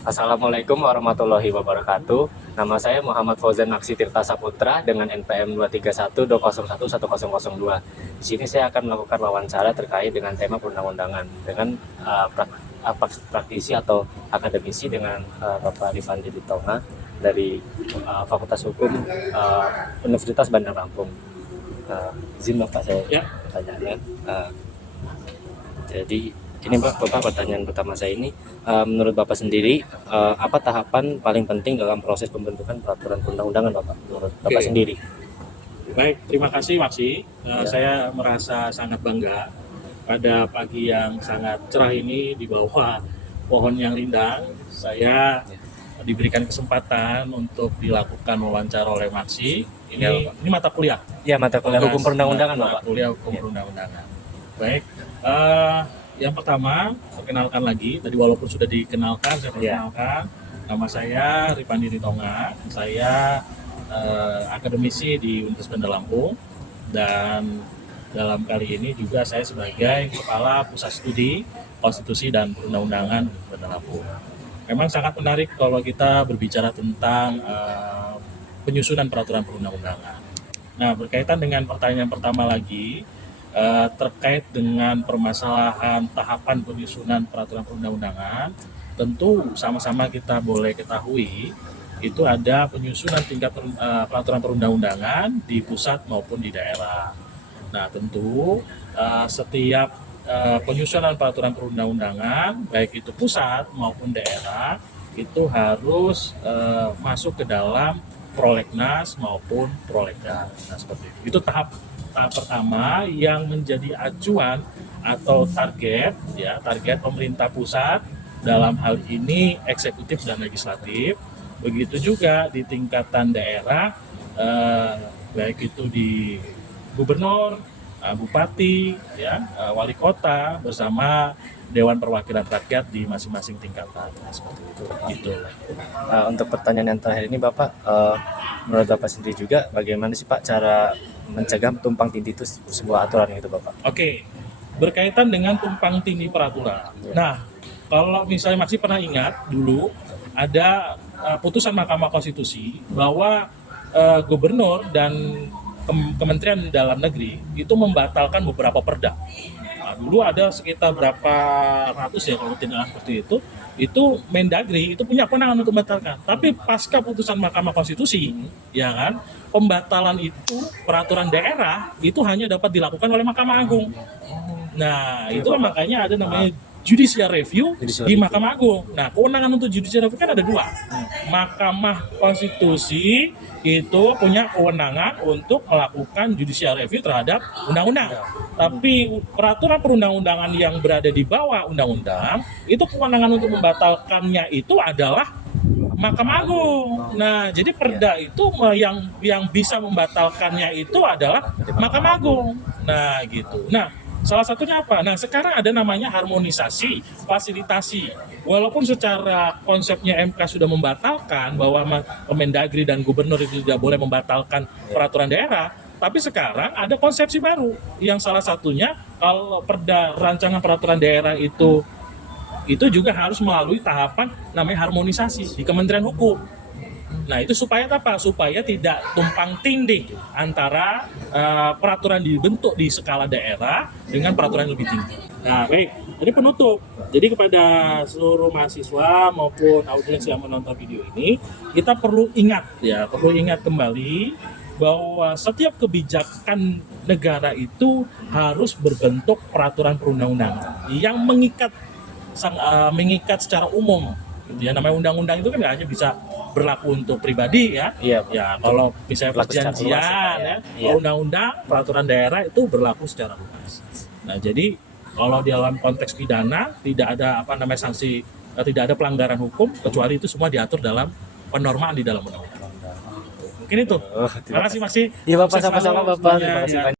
Assalamualaikum warahmatullahi wabarakatuh. Nama saya Muhammad Fauzan Maksi Tirta Saputra dengan NPM 23120110002. Di sini saya akan melakukan wawancara terkait dengan tema perundang-undangan dengan praktisi atau akademisi dengan Bapak Rifandi Ditonga dari Fakultas Hukum Universitas Bandar Lampung. Izin Bapak saya pertanyaannya. Jadi ini Bapak, pertanyaan pertama saya ini, menurut Bapak sendiri, apa tahapan paling penting dalam proses pembentukan peraturan perundang-undangan Bapak, menurut Bapak sendiri? Baik, terima kasih Maksi. Saya merasa sangat bangga pada pagi yang sangat cerah ini di bawah pohon yang rindang. Saya diberikan kesempatan untuk dilakukan wawancara oleh Maksi. Ini mata kuliah. Ya, mata kuliah hukum perundang-undangan Bapak. Mata kuliah hukum perundang-undangan. Baik. Yang pertama, perkenalkan lagi. Tadi walaupun sudah dikenalkan, saya perkenalkan. Nama saya Rifandi Ditonga. Saya akademisi di Universitas Bandar Lampung, dan dalam kali ini juga saya sebagai Kepala Pusat Studi Konstitusi dan Perundang-undangan Bandar Lampung. Memang sangat menarik kalau kita berbicara tentang penyusunan peraturan perundang-undangan. Nah, berkaitan dengan pertanyaan pertama lagi, terkait dengan permasalahan tahapan penyusunan peraturan perundang-undangan, tentu sama-sama kita boleh ketahui itu ada penyusunan tingkat peraturan perundang-undangan di pusat maupun di daerah. Nah, tentu setiap penyusunan peraturan perundang-undangan baik itu pusat maupun daerah itu harus masuk ke dalam prolegnas maupun prolegnas. Nah, seperti itu. Itu tahap pertama yang menjadi acuan atau target pemerintah pusat, dalam hal ini eksekutif dan legislatif. Begitu juga di tingkatan daerah, baik itu di gubernur, bupati, wali kota bersama Dewan Perwakilan Rakyat di masing-masing tingkatan. Seperti itu. Gitu. Untuk pertanyaan yang terakhir ini Bapak, menurut Bapak sendiri juga bagaimana sih Pak cara mencegah tumpang tindih itu sebuah aturan itu Bapak? Oke, berkaitan dengan tumpang tindih peraturan. Nah, kalau misalnya masih pernah ingat dulu ada putusan Mahkamah Konstitusi bahwa gubernur dan Kementerian Dalam Negeri itu membatalkan beberapa perda. Nah, dulu ada sekitar berapa ratus kalau tidak seperti itu Mendagri itu punya kewenangan untuk membatalkan. Tapi pasca putusan Mahkamah Konstitusi, ya kan, pembatalan itu peraturan daerah itu hanya dapat dilakukan oleh Mahkamah Agung. Nah, itulah makanya ada namanya judicial review di Mahkamah Agung. Nah, kewenangan untuk judicial review kan ada dua. Mahkamah Konstitusi itu punya kewenangan untuk melakukan judicial review terhadap undang-undang. Tapi peraturan perundang-undangan yang berada di bawah undang-undang, itu kewenangan untuk membatalkannya itu adalah Mahkamah Agung. Nah, jadi perda itu yang bisa membatalkannya itu adalah Mahkamah Agung. Nah, gitu. Nah, salah satunya apa? Nah, sekarang ada namanya harmonisasi, fasilitasi. Walaupun secara konsepnya MK sudah membatalkan bahwa Kemendagri dan gubernur itu tidak boleh membatalkan peraturan daerah, tapi sekarang ada konsepsi baru yang salah satunya kalau rancangan peraturan daerah itu juga harus melalui tahapan namanya harmonisasi di Kementerian Hukum. Nah, itu supaya apa? Supaya tidak tumpang tindih antara peraturan dibentuk di skala daerah dengan peraturan yang lebih tinggi. Nah, baik. Ini penutup. Jadi kepada seluruh mahasiswa maupun audiens yang menonton video ini, kita perlu ingat kembali bahwa setiap kebijakan negara itu harus berbentuk peraturan perundang-undangan yang mengikat secara umum. Ya, namanya undang-undang itu kan nggak hanya bisa berlaku untuk pribadi ya. Kalau misalnya perjanjian undang-undang peraturan daerah itu berlaku secara luas. Nah, jadi kalau di dalam konteks pidana tidak ada sanksi, tidak ada pelanggaran hukum kecuali itu semua diatur dalam penormaan di dalam undang-undang. Mungkin itu. Terima kasih Maksi. Iya Bapak, sama-sama Bapak. Terima kasih banyak.